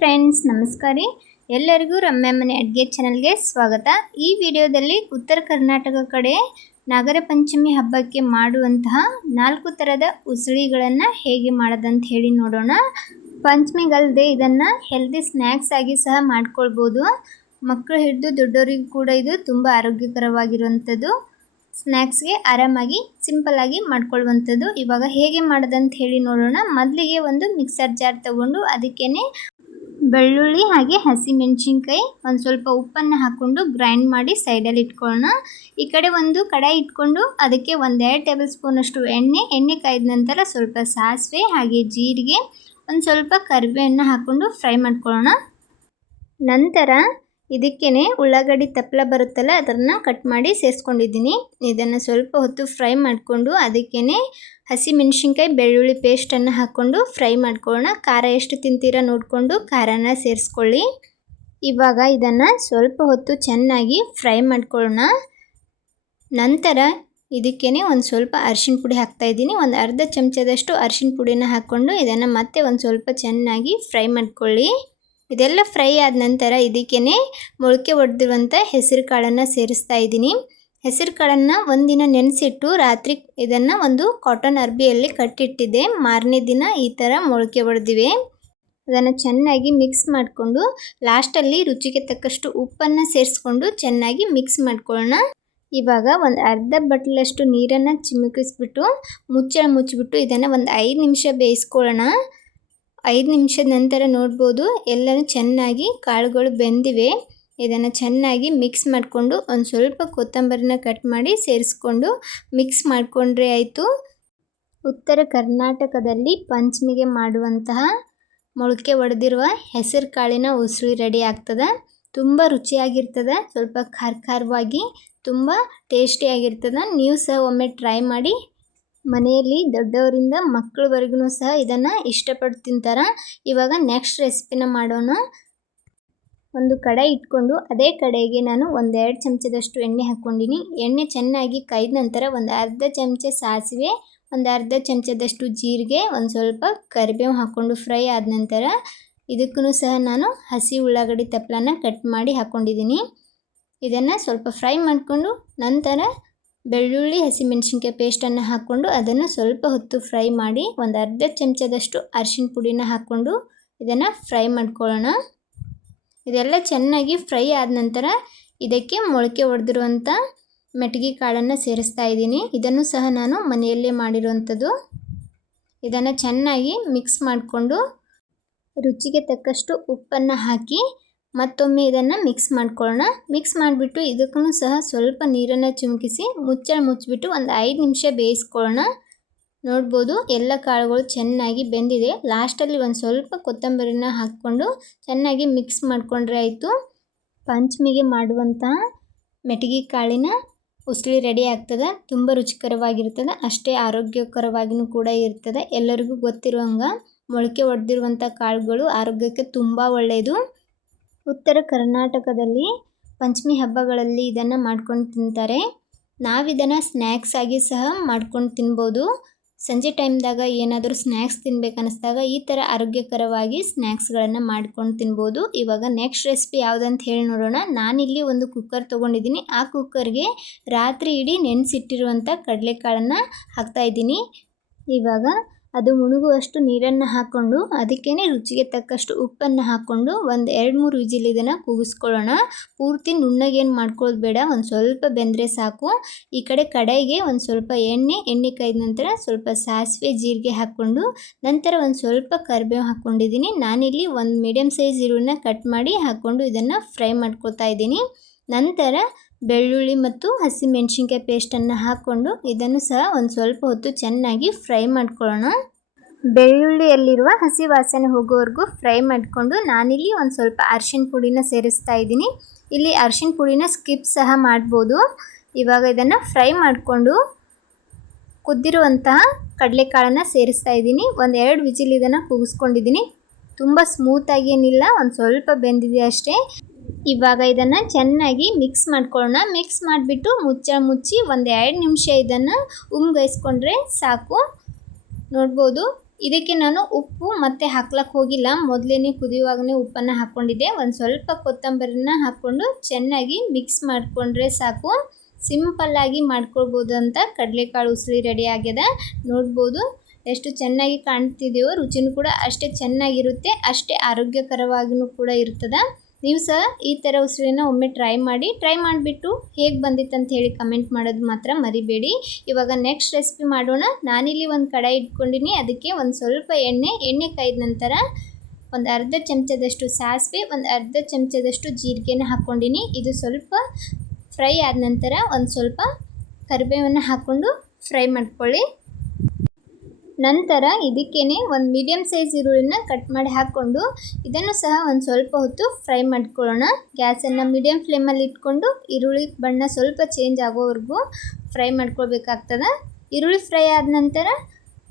Friends, ನಮಸ್ಕಾರ. ಎಲ್ಲರಿಗೂ ರಮ್ಯ ಮನೆ ಅಡುಗೆ ಚಾನಲ್ಗೆ ಸ್ವಾಗತ. ಈ ವಿಡಿಯೋದಲ್ಲಿ ಉತ್ತರ ಕರ್ನಾಟಕ ಕಡೆ ನಾಗರ ಪಂಚಮಿ ಹಬ್ಬಕ್ಕೆ ಮಾಡುವಂತಹ 4 ಥರದ ಉಸುಳಿಗಳನ್ನು ಹೇಗೆ ಮಾಡೋದಂತ ಹೇಳಿ ನೋಡೋಣ. ಪಂಚಮಿಗಲ್ಲದೆ ಇದನ್ನು ಹೆಲ್ದಿ ಸ್ನ್ಯಾಕ್ಸ್ ಆಗಿ ಸಹ ಮಾಡ್ಕೊಳ್ಬೋದು. ಮಕ್ಕಳು ಹಿಡಿದು ದೊಡ್ಡವರಿಗೂ ಕೂಡ ಇದು ತುಂಬ ಆರೋಗ್ಯಕರವಾಗಿರುವಂಥದ್ದು. ಸ್ನ್ಯಾಕ್ಸ್ಗೆ ಆರಾಮಾಗಿ ಸಿಂಪಲ್ ಆಗಿ ಮಾಡ್ಕೊಳ್ಳುವಂಥದ್ದು. ಇವಾಗ ಹೇಗೆ ಮಾಡೋದಂತ ಹೇಳಿ ನೋಡೋಣ. ಮೊದಲಿಗೆ ಒಂದು ಮಿಕ್ಸರ್ ಜಾರ್ ತಗೊಂಡು ಅದಕ್ಕೇನೆ ಬೆಳ್ಳುಳ್ಳಿ ಹಾಗೆ ಹಸಿಮೆಣಸಿನ್ಕಾಯಿ ಒಂದು ಸ್ವಲ್ಪ ಉಪ್ಪನ್ನು ಹಾಕ್ಕೊಂಡು ಗ್ರೈಂಡ್ ಮಾಡಿ ಸೈಡಲ್ಲಿ ಇಟ್ಕೊಳ್ಳೋಣ. ಈ ಕಡೆ ಒಂದು ಕಡಾಯಿ ಇಟ್ಕೊಂಡು ಅದಕ್ಕೆ 1-2 ಟೇಬಲ್ ಸ್ಪೂನಷ್ಟು ಎಣ್ಣೆ ಕಾಯ್ದ ನಂತರ ಸ್ವಲ್ಪ ಸಾಸಿವೆ ಹಾಗೆ ಜೀರಿಗೆ ಒಂದು ಸ್ವಲ್ಪ ಕರಿಬೇವನ್ನು ಹಾಕ್ಕೊಂಡು ಫ್ರೈ ಮಾಡ್ಕೊಳ್ಳೋಣ. ನಂತರ ಇದಕ್ಕೇ ಉಳ್ಳಾಗಡ್ಡಿ ತಪ್ಪಲ ಬರುತ್ತಲ್ಲ, ಅದನ್ನು ಕಟ್ ಮಾಡಿ ಸೇರಿಸ್ಕೊಂಡಿದ್ದೀನಿ. ಇದನ್ನು ಸ್ವಲ್ಪ ಹೊತ್ತು ಫ್ರೈ ಮಾಡಿಕೊಂಡು ಅದಕ್ಕೇ ಹಸಿಮೆಣಸಿನ್ಕಾಯಿ ಬೆಳ್ಳುಳ್ಳಿ ಪೇಸ್ಟನ್ನು ಹಾಕ್ಕೊಂಡು ಫ್ರೈ ಮಾಡ್ಕೊಳ್ಳೋಣ. ಖಾರ ಎಷ್ಟು ತಿಂತೀರಾ ನೋಡಿಕೊಂಡು ಖಾರನ ಸೇರಿಸ್ಕೊಳ್ಳಿ. ಇವಾಗ ಇದನ್ನು ಸ್ವಲ್ಪ ಹೊತ್ತು ಚೆನ್ನಾಗಿ ಫ್ರೈ ಮಾಡ್ಕೊಳ್ಳೋಣ. ನಂತರ ಇದಕ್ಕೇ ಒಂದು ಸ್ವಲ್ಪ ಅರಿಶಿನ ಪುಡಿ ಹಾಕ್ತಾಯಿದ್ದೀನಿ. ಒಂದು ಅರ್ಧ ಚಮಚದಷ್ಟು ಅರಿಶಿನ ಪುಡಿನ ಹಾಕ್ಕೊಂಡು ಇದನ್ನು ಮತ್ತೆ ಒಂದು ಸ್ವಲ್ಪ ಚೆನ್ನಾಗಿ ಫ್ರೈ ಮಾಡ್ಕೊಳ್ಳಿ. ಇದೆಲ್ಲ ಫ್ರೈ ಆದ ನಂತರ ಇದಕ್ಕೇ ಮೊಳಕೆ ಒಡೆದಿರುವಂಥ ಹೆಸರು ಕಾಳನ್ನು ಸೇರಿಸ್ತಾ ಇದ್ದೀನಿ. ಹೆಸರು ಕಾಳನ್ನು ಒಂದಿನ ನೆನೆಸಿಟ್ಟು ರಾತ್ರಿ ಇದನ್ನು ಒಂದು ಕಾಟನ್ ಅರ್ಬಿಯಲ್ಲಿ ಕಟ್ಟಿಟ್ಟಿದ್ದೆ. ಮಾರನೇ ದಿನ ಈ ಥರ ಮೊಳಕೆ ಒಡೆದಿವೆ. ಅದನ್ನು ಚೆನ್ನಾಗಿ ಮಿಕ್ಸ್ ಮಾಡಿಕೊಂಡು ಲಾಸ್ಟಲ್ಲಿ ರುಚಿಗೆ ತಕ್ಕಷ್ಟು ಉಪ್ಪನ್ನು ಸೇರಿಸ್ಕೊಂಡು ಚೆನ್ನಾಗಿ ಮಿಕ್ಸ್ ಮಾಡ್ಕೊಳ್ಳೋಣ. ಇವಾಗ ಒಂದು ಅರ್ಧ ಬಟ್ಲಷ್ಟು ನೀರನ್ನು ಚಿಮುಕಿಸ್ಬಿಟ್ಟು ಮುಚ್ಚಿಬಿಟ್ಟು ಇದನ್ನು ಒಂದು 5 ನಿಮಿಷ ಬೇಯಿಸ್ಕೊಳ್ಳೋಣ. 5 ನಿಮಿಷದ ನಂತರ ನೋಡ್ಬೋದು ಎಲ್ಲನೂ ಚೆನ್ನಾಗಿ ಕಾಳುಗಳು ಬೆಂದಿವೆ. ಇದನ್ನು ಚೆನ್ನಾಗಿ ಮಿಕ್ಸ್ ಮಾಡಿಕೊಂಡು ಒಂದು ಸ್ವಲ್ಪ ಕೊತ್ತಂಬರಿನ ಕಟ್ ಮಾಡಿ ಸೇರಿಸ್ಕೊಂಡು ಮಿಕ್ಸ್ ಮಾಡಿಕೊಂಡ್ರೆ ಆಯಿತು. ಉತ್ತರ ಕರ್ನಾಟಕದಲ್ಲಿ ಪಂಚಮಿಗೆ ಮಾಡುವಂತಹ ಮೊಳಕೆ ಒಡೆದಿರುವ ಹೆಸರು ಕಾಳಿನ ಉಸುಳಿ ರೆಡಿ ಆಗ್ತದೆ. ತುಂಬ ರುಚಿಯಾಗಿರ್ತದೆ, ಸ್ವಲ್ಪ ಖಾರವಾಗಿ ತುಂಬ ಟೇಸ್ಟಿಯಾಗಿರ್ತದೆ. ನೀವು ಸಹ ಒಮ್ಮೆ ಟ್ರೈ ಮಾಡಿ. ಮನೆಯಲ್ಲಿ ದೊಡ್ಡವರಿಂದ ಮಕ್ಕಳವರೆಗೂ ಸಹ ಇದನ್ನು ಇಷ್ಟಪಟ್ಟು ತಿಂತಾರೆ. ಇವಾಗ ನೆಕ್ಸ್ಟ್ ರೆಸಿಪಿನ ಮಾಡೋಣ. ಒಂದು ಕಡಾಯಿ ಇಟ್ಕೊಂಡು ಅದೇ ಕಡೆಗೆ ನಾನು 1-2 ಚಮಚದಷ್ಟು ಎಣ್ಣೆ ಹಾಕ್ಕೊಂಡಿನಿ. ಎಣ್ಣೆ ಚೆನ್ನಾಗಿ ಕಾಯ್ದ ನಂತರ ಒಂದು ಅರ್ಧ ಚಮಚ ಸಾಸಿವೆ, ಒಂದು ಅರ್ಧ ಚಮಚದಷ್ಟು ಜೀರಿಗೆ, ಒಂದು ಸ್ವಲ್ಪ ಕರಿಬೇವು ಹಾಕ್ಕೊಂಡು ಫ್ರೈ ಆದ ನಂತರ ಇದಕ್ಕೂ ಸಹ ನಾನು ಹಸಿ ಉಳ್ಳಾಗಡ್ಡಿ ತಪ್ಪಲನ್ನು ಕಟ್ ಮಾಡಿ ಹಾಕ್ಕೊಂಡಿದ್ದೀನಿ. ಇದನ್ನು ಸ್ವಲ್ಪ ಫ್ರೈ ಮಾಡಿಕೊಂಡು ನಂತರ ಬೆಳ್ಳುಳ್ಳಿ ಹಸಿಮೆಣಸಿನ್ಕಾಯಿ ಪೇಸ್ಟನ್ನು ಹಾಕ್ಕೊಂಡು ಅದನ್ನು ಸ್ವಲ್ಪ ಹೊತ್ತು ಫ್ರೈ ಮಾಡಿ ಒಂದು ಅರ್ಧ ಚಮಚದಷ್ಟು ಅರಿಶಿನ ಪುಡಿನ ಹಾಕ್ಕೊಂಡು ಇದನ್ನು ಫ್ರೈ ಮಾಡ್ಕೊಳ್ಳೋಣ. ಇದೆಲ್ಲ ಚೆನ್ನಾಗಿ ಫ್ರೈ ಆದ ನಂತರ ಇದಕ್ಕೆ ಮೊಳಕೆ ಒಡೆದಿರುವಂಥ ಮೆಟಗಿ ಕಾಳನ್ನು ಸೇರಿಸ್ತಾ ಇದ್ದೀನಿ. ಇದನ್ನು ಸಹ ನಾನು ಮನೆಯಲ್ಲೇ ಮಾಡಿರುವಂಥದ್ದು. ಇದನ್ನು ಚೆನ್ನಾಗಿ ಮಿಕ್ಸ್ ಮಾಡಿಕೊಂಡು ರುಚಿಗೆ ತಕ್ಕಷ್ಟು ಉಪ್ಪನ್ನು ಹಾಕಿ ಮತ್ತೊಮ್ಮೆ ಇದನ್ನು ಮಿಕ್ಸ್ ಮಾಡ್ಕೊಳ್ಳೋಣ. ಮಿಕ್ಸ್ ಮಾಡಿಬಿಟ್ಟು ಇದಕ್ಕೂ ಸಹ ಸ್ವಲ್ಪ ನೀರನ್ನು ಚಿಮುಕಿಸಿ ಮುಚ್ಚಿಬಿಟ್ಟು ಒಂದು 5 ನಿಮಿಷ ಬೇಯಿಸ್ಕೊಳ್ಳೋಣ. ನೋಡ್ಬೋದು ಎಲ್ಲ ಕಾಳುಗಳು ಚೆನ್ನಾಗಿ ಬೆಂದಿದೆ. ಲಾಸ್ಟಲ್ಲಿ ಒಂದು ಸ್ವಲ್ಪ ಕೊತ್ತಂಬರಿನ ಹಾಕ್ಕೊಂಡು ಚೆನ್ನಾಗಿ ಮಿಕ್ಸ್ ಮಾಡಿಕೊಂಡ್ರೆ ಆಯಿತು. ಪಂಚಮಿಗೆ ಮಾಡುವಂತಹ ಮೆಟಗಿ ಕಾಳಿನ ಉಸುಳಿ ರೆಡಿ ಆಗ್ತದೆ. ತುಂಬ ರುಚಿಕರವಾಗಿರ್ತದೆ, ಅಷ್ಟೇ ಆರೋಗ್ಯಕರವಾಗಿಯೂ ಕೂಡ ಇರ್ತದೆ. ಎಲ್ಲರಿಗೂ ಗೊತ್ತಿರುವಂಗೆ ಮೊಳಕೆ ಒಡೆದಿರುವಂಥ ಕಾಳುಗಳು ಆರೋಗ್ಯಕ್ಕೆ ತುಂಬ ಒಳ್ಳೆಯದು. ಉತ್ತರ ಕರ್ನಾಟಕದಲ್ಲಿ ಪಂಚಮಿ ಹಬ್ಬಗಳಲ್ಲಿ ಇದನ್ನು ಮಾಡ್ಕೊಂಡು ತಿಂತಾರೆ. ನಾವಿದನ್ನು ಸ್ನ್ಯಾಕ್ಸ್ ಆಗಿ ಸಹ ಮಾಡ್ಕೊಂಡು ತಿನ್ಬೋದು. ಸಂಜೆ ಟೈಮ್ದಾಗ ಏನಾದರೂ ಸ್ನ್ಯಾಕ್ಸ್ ತಿನ್ಬೇಕನ್ನಿಸ್ದಾಗ ಈ ಥರ ಆರೋಗ್ಯಕರವಾಗಿ ಸ್ನ್ಯಾಕ್ಸ್ಗಳನ್ನು ಮಾಡ್ಕೊಂಡು ತಿನ್ಬೋದು. ಇವಾಗ ನೆಕ್ಸ್ಟ್ ರೆಸಿಪಿ ಯಾವುದಂತ ಹೇಳಿ ನೋಡೋಣ. ನಾನಿಲ್ಲಿ ಒಂದು ಕುಕ್ಕರ್ ತೊಗೊಂಡಿದ್ದೀನಿ. ಆ ಕುಕ್ಕರ್ಗೆ ರಾತ್ರಿ ಇಡೀ ನೆನೆಸಿಟ್ಟಿರುವಂಥ ಕಡಲೆಕಾಳನ್ನು ಹಾಕ್ತಾಯಿದ್ದೀನಿ. ಇವಾಗ ಅದು ಮುಳುಗುವಷ್ಟು ನೀರನ್ನು ಹಾಕ್ಕೊಂಡು ಅದಕ್ಕೇ ರುಚಿಗೆ ತಕ್ಕಷ್ಟು ಉಪ್ಪನ್ನು ಹಾಕ್ಕೊಂಡು ಒಂದು 2-3 ವಿಜಿಲ್ ಇದನ್ನು ಕೂಗಿಸ್ಕೊಳ್ಳೋಣ. ಪೂರ್ತಿ ನುಣ್ಣಗೇನು ಮಾಡ್ಕೊಳ್ಳೋದು ಬೇಡ, ಒಂದು ಸ್ವಲ್ಪ ಬೆಂದರೆ ಸಾಕು. ಈ ಕಡೆ ಕಡಾಯಿಗೆ ಒಂದು ಸ್ವಲ್ಪ ಎಣ್ಣೆ ಕಾಯ್ದ ನಂತರ ಸ್ವಲ್ಪ ಸಾಸಿವೆ ಜೀರಿಗೆ ಹಾಕ್ಕೊಂಡು ನಂತರ ಒಂದು ಸ್ವಲ್ಪ ಕರಿಬೇವು ಹಾಕ್ಕೊಂಡಿದ್ದೀನಿ. ನಾನಿಲ್ಲಿ ಒಂದು ಮೀಡಿಯಮ್ ಸೈಜ್ ಈರುಳ್ಳಿನ ಕಟ್ ಮಾಡಿ ಹಾಕ್ಕೊಂಡು ಇದನ್ನು ಫ್ರೈ ಮಾಡ್ಕೊತಾ ಇದ್ದೀನಿ. ನಂತರ ಬೆಳ್ಳುಳ್ಳಿ ಮತ್ತು ಹಸಿಮೆಣಸಿನ್ಕಾಯಿ ಪೇಸ್ಟನ್ನು ಹಾಕ್ಕೊಂಡು ಇದನ್ನು ಸಹ ಒಂದು ಸ್ವಲ್ಪ ಹೊತ್ತು ಚೆನ್ನಾಗಿ ಫ್ರೈ ಮಾಡ್ಕೊಳ್ಳೋಣ. ಬೆಳ್ಳುಳ್ಳಿಯಲ್ಲಿರುವ ಹಸಿ ವಾಸನೆ ಹೋಗೋವರೆಗೂ ಫ್ರೈ ಮಾಡಿಕೊಂಡು ನಾನಿಲ್ಲಿ ಒಂದು ಸ್ವಲ್ಪ ಅರಿಶಿನ ಪುಡಿನ ಸೇರಿಸ್ತಾ ಇದ್ದೀನಿ. ಇಲ್ಲಿ ಅರಿಶಿನ ಪುಡಿನ ಸ್ಕಿಪ್ ಸಹ ಮಾಡ್ಬೋದು. ಇವಾಗ ಇದನ್ನು ಫ್ರೈ ಮಾಡಿಕೊಂಡು ಕುದ್ದಿರುವಂತಹ ಕಡಲೆಕಾಳನ್ನು ಸೇರಿಸ್ತಾ ಇದ್ದೀನಿ. 1-2 ವಿಜಿಲ್ ಇದನ್ನು ಕೂಗಿಸ್ಕೊಂಡಿದ್ದೀನಿ. ತುಂಬ ಸ್ಮೂತಾಗಿ ಏನಿಲ್ಲ, ಒಂದು ಸ್ವಲ್ಪ ಬೆಂದಿದೆ ಅಷ್ಟೇ. ಇವಾಗ ಇದನ್ನು ಚೆನ್ನಾಗಿ ಮಿಕ್ಸ್ ಮಾಡ್ಕೊಳ್ಳೋಣ. ಮಿಕ್ಸ್ ಮಾಡಿಬಿಟ್ಟು ಮುಚ್ಚಿ ಒಂದು 2 ನಿಮಿಷ ಇದನ್ನು ಉಮ್ಗೈಸ್ಕೊಂಡ್ರೆ ಸಾಕು. ನೋಡ್ಬೋದು ಇದಕ್ಕೆ ನಾನು ಉಪ್ಪು ಮತ್ತೆ ಹಾಕ್ಲಕ್ಕೆ ಹೋಗಿಲ್ಲ, ಮೊದಲೇನೆ ಕುದಿಯುವಾಗನೇ ಉಪ್ಪನ್ನು ಹಾಕ್ಕೊಂಡಿದ್ದೆ. ಒಂದು ಸ್ವಲ್ಪ ಕೊತ್ತಂಬರಿನ ಹಾಕ್ಕೊಂಡು ಚೆನ್ನಾಗಿ ಮಿಕ್ಸ್ ಮಾಡಿಕೊಂಡ್ರೆ ಸಾಕು. ಸಿಂಪಲ್ಲಾಗಿ ಮಾಡ್ಕೊಳ್ಬೋದು ಅಂತ ಕಡಲೆಕಾಳು ಉಸುಳಿ ರೆಡಿ ಆಗ್ಯದ. ನೋಡ್ಬೋದು ಎಷ್ಟು ಚೆನ್ನಾಗಿ ಕಾಣ್ತಿದೆಯೋ, ರುಚಿನೂ ಕೂಡ ಅಷ್ಟೇ ಚೆನ್ನಾಗಿರುತ್ತೆ, ಅಷ್ಟೇ ಆರೋಗ್ಯಕರವಾಗಿಯೂ ಕೂಡ ಇರ್ತದೆ. ನೀವು ಸಹ ಈ ಥರ ಉಸುಳಿನ ಒಮ್ಮೆ ಟ್ರೈ ಮಾಡಿಬಿಟ್ಟು ಹೇಗೆ ಬಂದಿತ್ತು ಅಂತ ಹೇಳಿ ಕಮೆಂಟ್ ಮಾಡೋದು ಮಾತ್ರ ಮರಿಬೇಡಿ. ಇವಾಗ ನೆಕ್ಸ್ಟ್ ರೆಸಿಪಿ ಮಾಡೋಣ. ನಾನಿಲ್ಲಿ ಒಂದು ಕಡಾಯಿ ಇಟ್ಕೊಂಡಿನಿ, ಅದಕ್ಕೆ ಒಂದು ಸ್ವಲ್ಪ ಎಣ್ಣೆ ಕಾಯ್ದ ನಂತರ ಒಂದು ಅರ್ಧ ಚಮಚದಷ್ಟು ಸಾಸಿವೆ, ಒಂದು ಅರ್ಧ ಚಮಚದಷ್ಟು ಜೀರಿಗೆನ ಹಾಕ್ಕೊಂಡಿನಿ. ಇದು ಸ್ವಲ್ಪ ಫ್ರೈ ಆದ ನಂತರ ಒಂದು ಸ್ವಲ್ಪ ಕರಿಬೇವನ್ನು ಹಾಕ್ಕೊಂಡು ಫ್ರೈ ಮಾಡ್ಕೊಳ್ಳಿ. ನಂತರ ಇದಕ್ಕೇನೆ ಒಂದು ಮೀಡಿಯಮ್ ಸೈಜ್ ಈರುಳ್ಳಿನ ಕಟ್ ಮಾಡಿ ಹಾಕ್ಕೊಂಡು ಇದನ್ನು ಸಹ ಒಂದು ಸ್ವಲ್ಪ ಹೊತ್ತು ಫ್ರೈ ಮಾಡ್ಕೊಳ್ಳೋಣ. ಗ್ಯಾಸನ್ನು ಮೀಡಿಯಮ್ ಫ್ಲೇಮಲ್ಲಿ ಇಟ್ಕೊಂಡು ಈರುಳ್ಳಿ ಬಣ್ಣ ಸ್ವಲ್ಪ ಚೇಂಜ್ ಆಗೋವರೆಗೂ ಫ್ರೈ ಮಾಡ್ಕೊಳ್ಬೇಕಾಗ್ತದೆ. ಈರುಳ್ಳಿ ಫ್ರೈ ಆದ ನಂತರ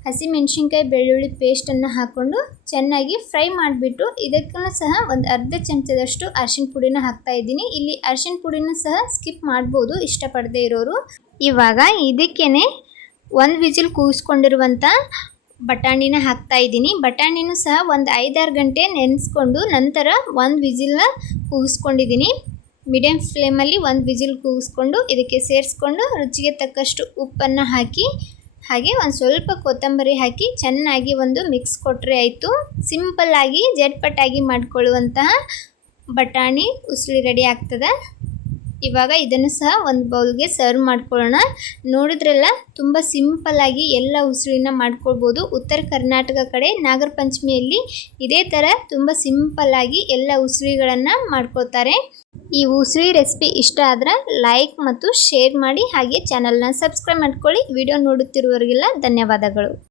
ಹಸಿಮೆಣ್ಸಿನ್ಕಾಯಿ ಬೆಳ್ಳುಳ್ಳಿ ಪೇಸ್ಟನ್ನು ಹಾಕ್ಕೊಂಡು ಚೆನ್ನಾಗಿ ಫ್ರೈ ಮಾಡಿಬಿಟ್ಟು ಇದಕ್ಕೂ ಸಹ ಒಂದು ಅರ್ಧ ಚಮಚದಷ್ಟು ಅರಿಶಿನ ಪುಡಿನ ಹಾಕ್ತಾಯಿದ್ದೀನಿ. ಇಲ್ಲಿ ಅರಿಶಿನ ಪುಡಿನೂ ಸಹ ಸ್ಕಿಪ್ ಮಾಡ್ಬೋದು ಇಷ್ಟಪಡದೇ ಇರೋರು. ಇವಾಗ ಇದಕ್ಕೇನೆ ಒಂದು ವಿಜಿಲ್ ಕೂಗಿಸ್ಕೊಂಡಿರುವಂಥ ಬಟಾಣಿನ ಹಾಕ್ತಾಯಿದ್ದೀನಿ. ಬಟಾಣಿನೂ ಸಹ ಒಂದು 5-6 ಗಂಟೆ ನೆನೆಸ್ಕೊಂಡು ನಂತರ ಒಂದು ವಿಜಿಲ್ನ ಕೂಗಿಸ್ಕೊಂಡಿದ್ದೀನಿ. ಮೀಡಿಯಮ್ ಫ್ಲೇಮಲ್ಲಿ ಒಂದು ವಿಜಿಲ್ ಕೂಗಿಸ್ಕೊಂಡು ಇದಕ್ಕೆ ಸೇರಿಸ್ಕೊಂಡು ರುಚಿಗೆ ತಕ್ಕಷ್ಟು ಉಪ್ಪನ್ನು ಹಾಕಿ ಹಾಗೆ ಒಂದು ಸ್ವಲ್ಪ ಕೊತ್ತಂಬರಿ ಹಾಕಿ ಚೆನ್ನಾಗಿ ಒಂದು ಮಿಕ್ಸ್ ಕೊಟ್ಟರೆ ಆಯಿತು. ಸಿಂಪಲ್ಲಾಗಿ ಜಟ್ಪಟಾಗಿ ಮಾಡಿಕೊಳ್ಳುವಂತಹ ಬಟಾಣಿ ಉಸುಳಿ ರೆಡಿ ಆಗ್ತದೆ. ಇವಾಗ ಇದನ್ನು ಸಹ ಒಂದು ಬೌಲ್ಗೆ ಸರ್ವ್ ಮಾಡ್ಕೊಳ್ಳೋಣ. ನೋಡಿದ್ರಲ್ಲ, ತುಂಬ ಸಿಂಪಲ್ಲಾಗಿ ಎಲ್ಲ ಉಸುಳಿನ ಮಾಡ್ಕೊಳ್ಬೋದು. ಉತ್ತರ ಕರ್ನಾಟಕ ಕಡೆ ನಾಗರ ಪಂಚಮಿಯಲ್ಲಿ ಇದೇ ಥರ ತುಂಬ ಸಿಂಪಲ್ಲಾಗಿ ಎಲ್ಲ ಉಸುಳಿಗಳನ್ನು ಮಾಡ್ಕೊಳ್ತಾರೆ. ಈ ಉಸುಳಿ ರೆಸಿಪಿ ಇಷ್ಟ ಆದರೆ ಲೈಕ್ ಮತ್ತು ಶೇರ್ ಮಾಡಿ, ಹಾಗೆ ಚಾನಲ್ನ ಸಬ್ಸ್ಕ್ರೈಬ್ ಮಾಡ್ಕೊಳ್ಳಿ. ವಿಡಿಯೋ ನೋಡುತ್ತಿರುವವರಿಗೆಲ್ಲ ಧನ್ಯವಾದಗಳು.